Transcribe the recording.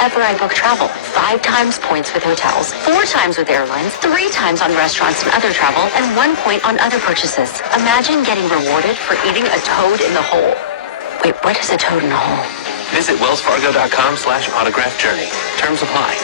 wherever I book travel. 5 times points with hotels, 4 times with airlines, 3 times on restaurants and other travel, and 1 point on other purchases. Imagine getting rewarded for eating a toad in the hole. Wait, what is a toad in a hole? Visit wellsfargo.com/autograph journey. Terms apply.